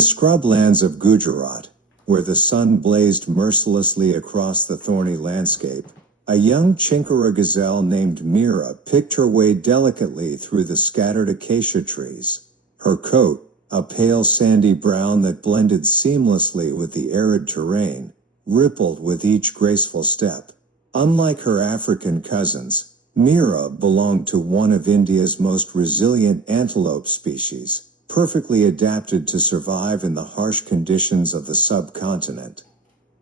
the scrublands of Gujarat, where the sun blazed mercilessly across the thorny landscape, a young Chinkara gazelle named Mira picked her way delicately through the scattered acacia trees. Her coat, a pale sandy brown that blended seamlessly with the arid terrain, rippled with each graceful step. Unlike her African cousins, Mira belonged to one of India's most resilient antelope species, perfectly adapted to survive in the harsh conditions of the subcontinent.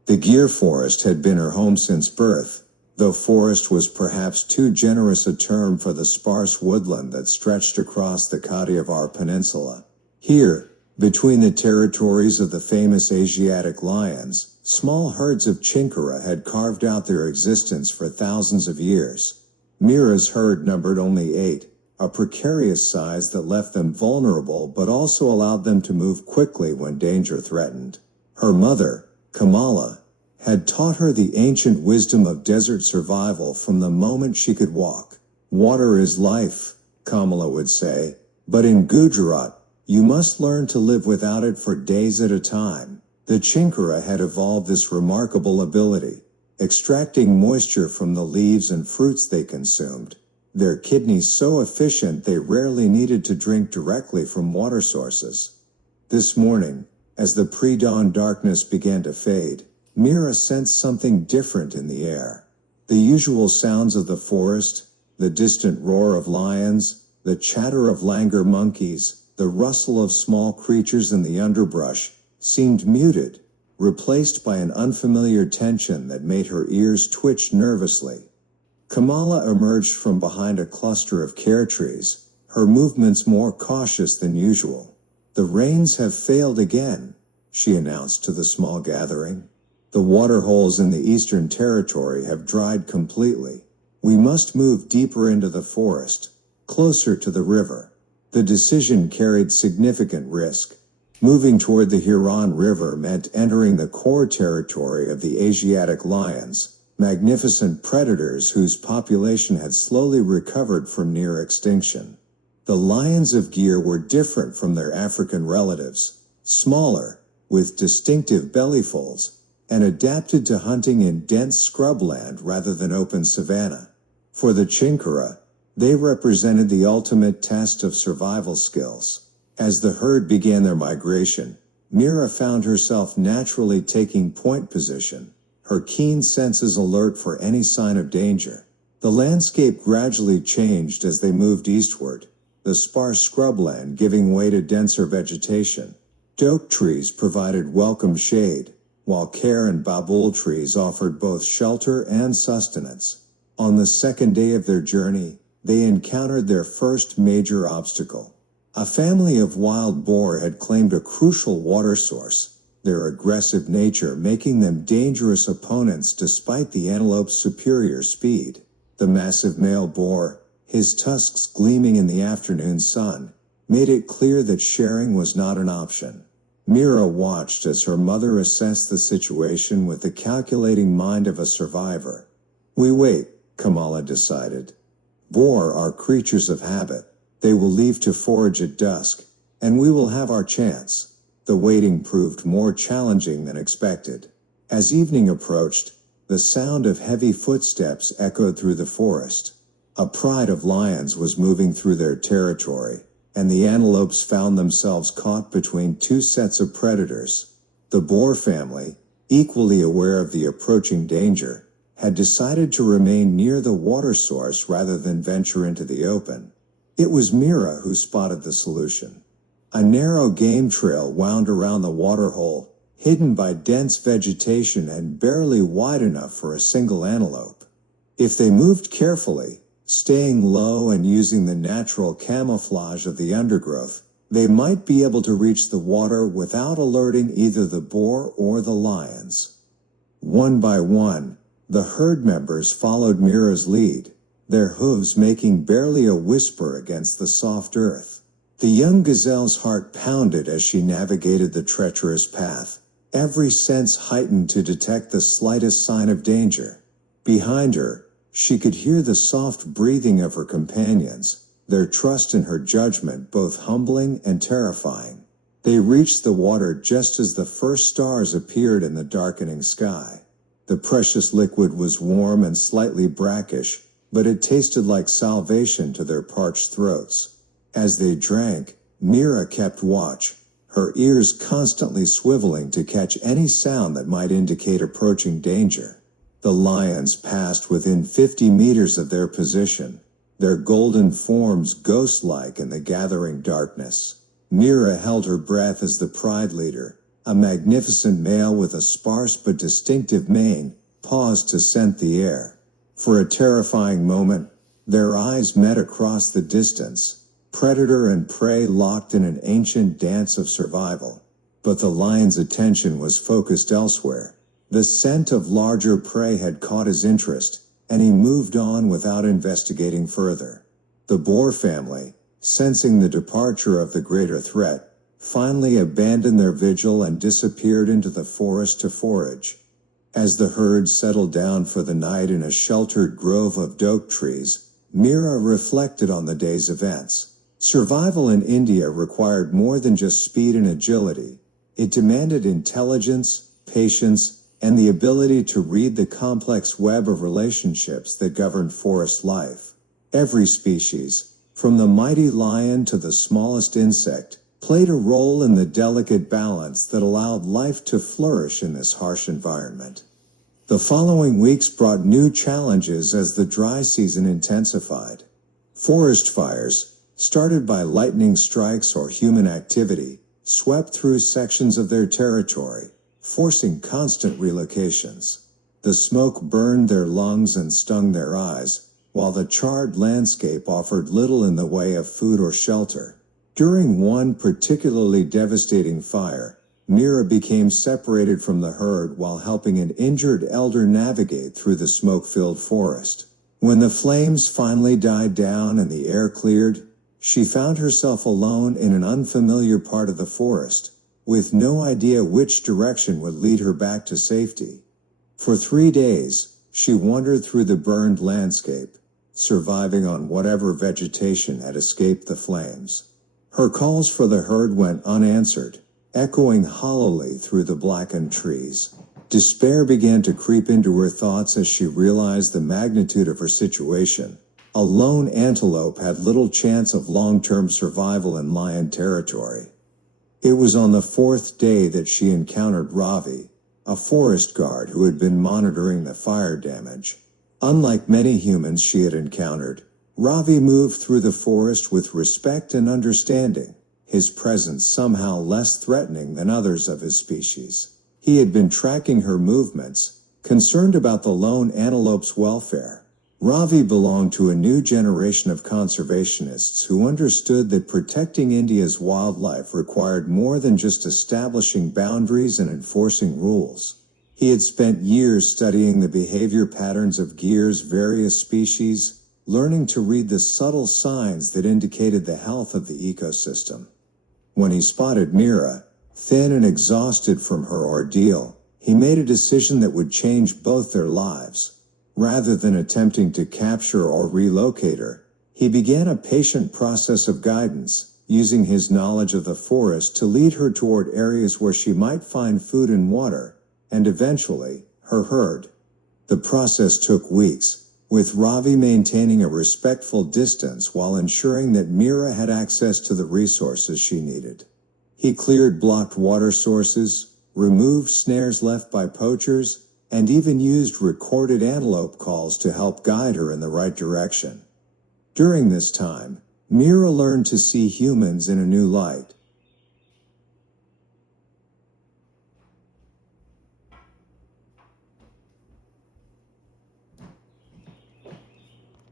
The Gir forest had been her home since birth, though forest was perhaps too generous a term for the sparse woodland that stretched across the Kathiawar Peninsula. Here, between the territories of the famous Asiatic lions, small herds of Chinkara had carved out their existence for thousands of years. Mira's herd numbered only 8, a precarious size that left them vulnerable but also allowed them to move quickly when danger threatened. Her mother, Kamala, had taught her the ancient wisdom of desert survival from the moment she could walk. "Water is life," Kamala would say, "but in Gujarat, you must learn to live without it for days at a time." The Chinkara had evolved this remarkable ability, extracting moisture from the leaves and fruits they consumed, their kidneys so efficient they rarely needed to drink directly from water sources. This morning, as the pre-dawn darkness began to fade, Mira sensed something different in the air. The usual sounds of the forest, the distant roar of lions, the chatter of langur monkeys, the rustle of small creatures in the underbrush, seemed muted, replaced by an unfamiliar tension that made her ears twitch nervously. Kamala emerged from behind a cluster of care trees, her movements more cautious than usual. "The rains have failed again," she announced to the small gathering. "The water holes in the Eastern Territory have dried completely. We must move deeper into the forest, closer to the river." The decision carried significant risk. Moving toward the Huron River meant entering the core territory of the Asiatic lions, magnificent predators whose population had slowly recovered from near extinction. The lions of Gir were different from their African relatives, smaller, with distinctive belly folds, and adapted to hunting in dense scrubland rather than open savanna. For the Chinkara, they represented the ultimate test of survival skills. As the herd began their migration, Mira found herself naturally taking point position, her keen senses alert for any sign of danger. The landscape gradually changed as they moved eastward, the sparse scrubland giving way to denser vegetation. Oak trees provided welcome shade, while care and babul trees offered both shelter and sustenance. On the second day of their journey, they encountered their first major obstacle. A family of wild boar had claimed a crucial water source, their aggressive nature making them dangerous opponents despite the antelope's superior speed. The massive male boar, his tusks gleaming in the afternoon sun, made it clear that sharing was not an option. Mira watched as her mother assessed the situation with the calculating mind of a survivor. "We wait," Kamala decided. "Boar are creatures of habit. They will leave to forage at dusk, and we will have our chance." The waiting proved more challenging than expected. As evening approached, the sound of heavy footsteps echoed through the forest. A pride of lions was moving through their territory, and the antelopes found themselves caught between two sets of predators. The boar family, equally aware of the approaching danger, had decided to remain near the water source rather than venture into the open. It was Mira who spotted the solution. A narrow game trail wound around the waterhole, hidden by dense vegetation and barely wide enough for a single antelope. If they moved carefully, staying low and using the natural camouflage of the undergrowth, they might be able to reach the water without alerting either the boar or the lions. One by one, the herd members followed Mira's lead, their hooves making barely a whisper against the soft earth. The young gazelle's heart pounded as she navigated the treacherous path, every sense heightened to detect the slightest sign of danger. Behind her, she could hear the soft breathing of her companions, their trust in her judgment both humbling and terrifying. They reached the water just as the first stars appeared in the darkening sky. The precious liquid was warm and slightly brackish, but it tasted like salvation to their parched throats. As they drank, Mira kept watch, her ears constantly swiveling to catch any sound that might indicate approaching danger. The lions passed within 50 meters of their position, their golden forms ghost-like in the gathering darkness. Mira held her breath as the pride leader, a magnificent male with a sparse but distinctive mane, paused to scent the air. For a terrifying moment, their eyes met across the distance, predator and prey locked in an ancient dance of survival. But the lion's attention was focused elsewhere. The scent of larger prey had caught his interest, and he moved on without investigating further. The boar family, sensing the departure of the greater threat, finally abandoned their vigil and disappeared into the forest to forage. As the herd settled down for the night in a sheltered grove of doak trees, Mira reflected on the day's events. Survival in India required more than just speed and agility. It demanded intelligence, patience, and the ability to read the complex web of relationships that governed forest life. Every species, from the mighty lion to the smallest insect, played a role in the delicate balance that allowed life to flourish in this harsh environment. The following weeks brought new challenges as the dry season intensified. Forest fires, started by lightning strikes or human activity, swept through sections of their territory, forcing constant relocations. The smoke burned their lungs and stung their eyes, while the charred landscape offered little in the way of food or shelter. During one particularly devastating fire, Mira became separated from the herd while helping an injured elder navigate through the smoke-filled forest. When the flames finally died down and the air cleared, she found herself alone in an unfamiliar part of the forest, with no idea which direction would lead her back to safety. For 3 days, she wandered through the burned landscape, surviving on whatever vegetation had escaped the flames. Her calls for the herd went unanswered, echoing hollowly through the blackened trees. Despair began to creep into her thoughts as she realized the magnitude of her situation. A lone antelope had little chance of long-term survival in lion territory. It was on the 4th day that she encountered Ravi, a forest guard who had been monitoring the fire damage. Unlike many humans she had encountered, Ravi moved through the forest with respect and understanding, his presence somehow less threatening than others of his species. He had been tracking her movements, concerned about the lone antelope's welfare. Ravi belonged to a new generation of conservationists who understood that protecting India's wildlife required more than just establishing boundaries and enforcing rules. He had spent years studying the behavior patterns of Gyr's various species, learning to read the subtle signs that indicated the health of the ecosystem. When he spotted Mira, thin and exhausted from her ordeal, he made a decision that would change both their lives. Rather than attempting to capture or relocate her, he began a patient process of guidance, using his knowledge of the forest to lead her toward areas where she might find food and water, and eventually, her herd. The process took weeks, with Ravi maintaining a respectful distance while ensuring that Mira had access to the resources she needed. He cleared blocked water sources, removed snares left by poachers, and even used recorded antelope calls to help guide her in the right direction. During this time, Mira learned to see humans in a new light.